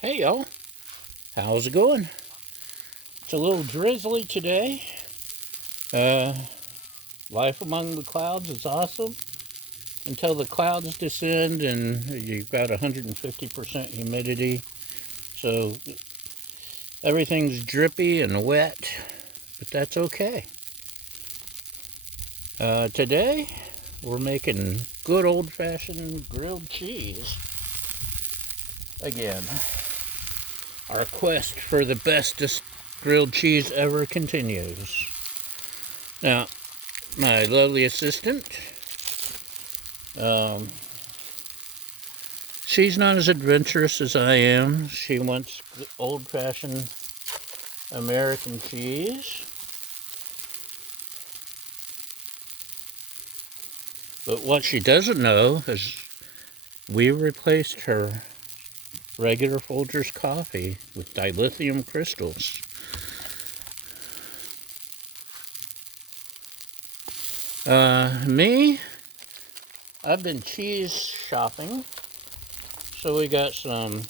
Hey y'all, how's it going? It's a little drizzly today. Uh, Life among the clouds is awesome until the clouds descend and you've got 150% humidity. So everything's drippy and wet, but that's okay. Today we're making good old-fashioned grilled cheese. Again, our quest for the bestest grilled cheese ever continues. Now, my lovely assistant, um, she's not as adventurous as I am. She wants old-fashioned American cheese. But what she doesn't know is we replaced her regular Folgers coffee with dilithium crystals. Me, I've been cheese shopping. So we got some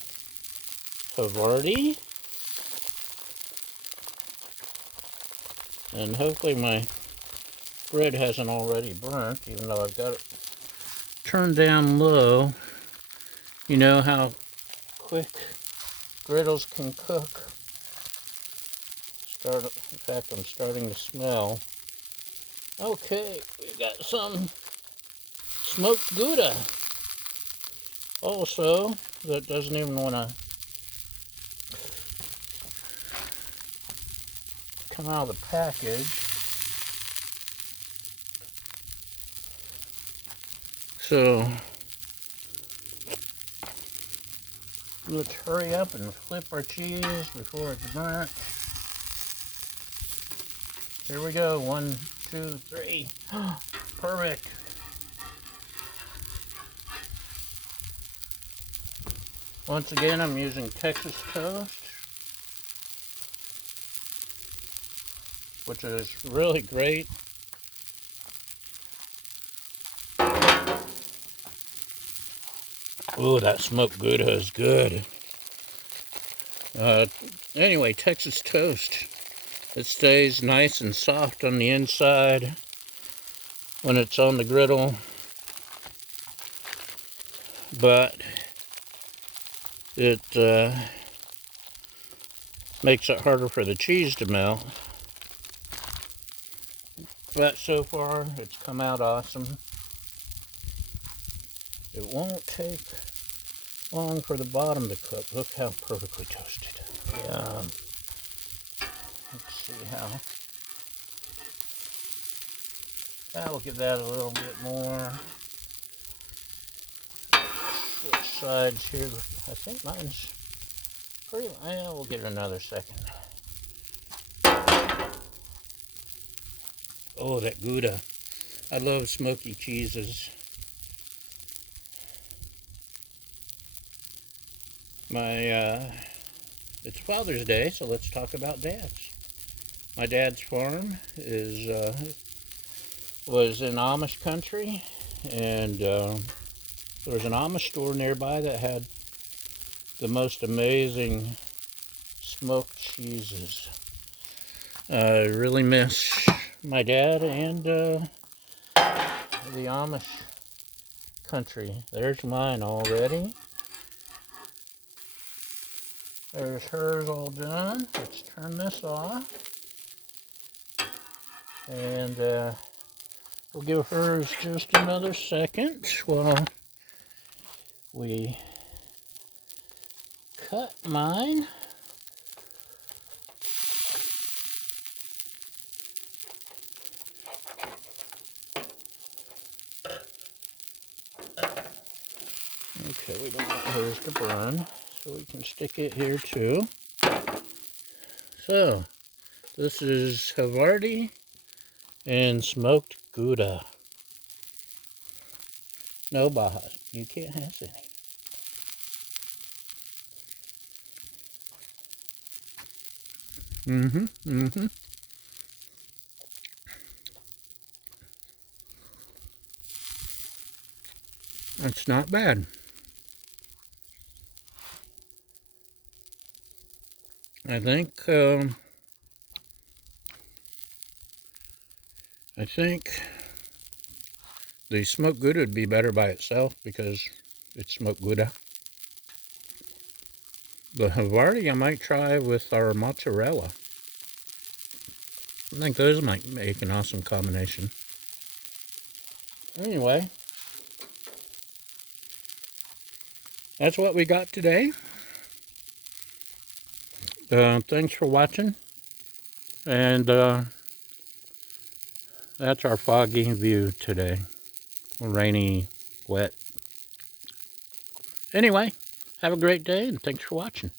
havarti. And hopefully my bread hasn't already burnt, even though I've got it turned down low. You know how quick griddles can cook. In fact, I'm starting to smell. Okay, we got some smoked gouda. Also, that doesn't even want to come out of the package. So, let's hurry up and flip our cheese before it's burnt. Here we go. 1, 2, 3. Perfect. Once again, I'm using Texas toast, which is really great. Ooh, that smoked gouda is good. Anyway, Texas toast. It stays nice and soft on the inside when it's on the griddle, but it makes it harder for the cheese to melt. But so far, it's come out awesome. It won't take long for the bottom to cook. Look how perfectly toasted. Let's see how. We'll give that a little bit more. Switch sides here. I think mine's pretty. We'll give it another second. Oh, that gouda. I love smoky cheeses. It's Father's Day, so let's talk about dads. My dad's farm was in Amish country, and there was an Amish store nearby that had the most amazing smoked cheeses. I really miss my dad and the Amish country. There's mine already. There's hers all done. Let's turn this off. And we'll give hers just another second while we cut mine. Okay, we don't want hers to burn, so we can stick it here too. So, this is havarti and smoked gouda. No bahas. You can't have any. It's not bad. I think the smoked gouda would be better by itself because it's smoked gouda. The havarti I might try with our mozzarella. I think those might make an awesome combination. Anyway, that's what we got today. Thanks for watching. And that's our foggy view today. Rainy, wet. Anyway, have a great day and thanks for watching.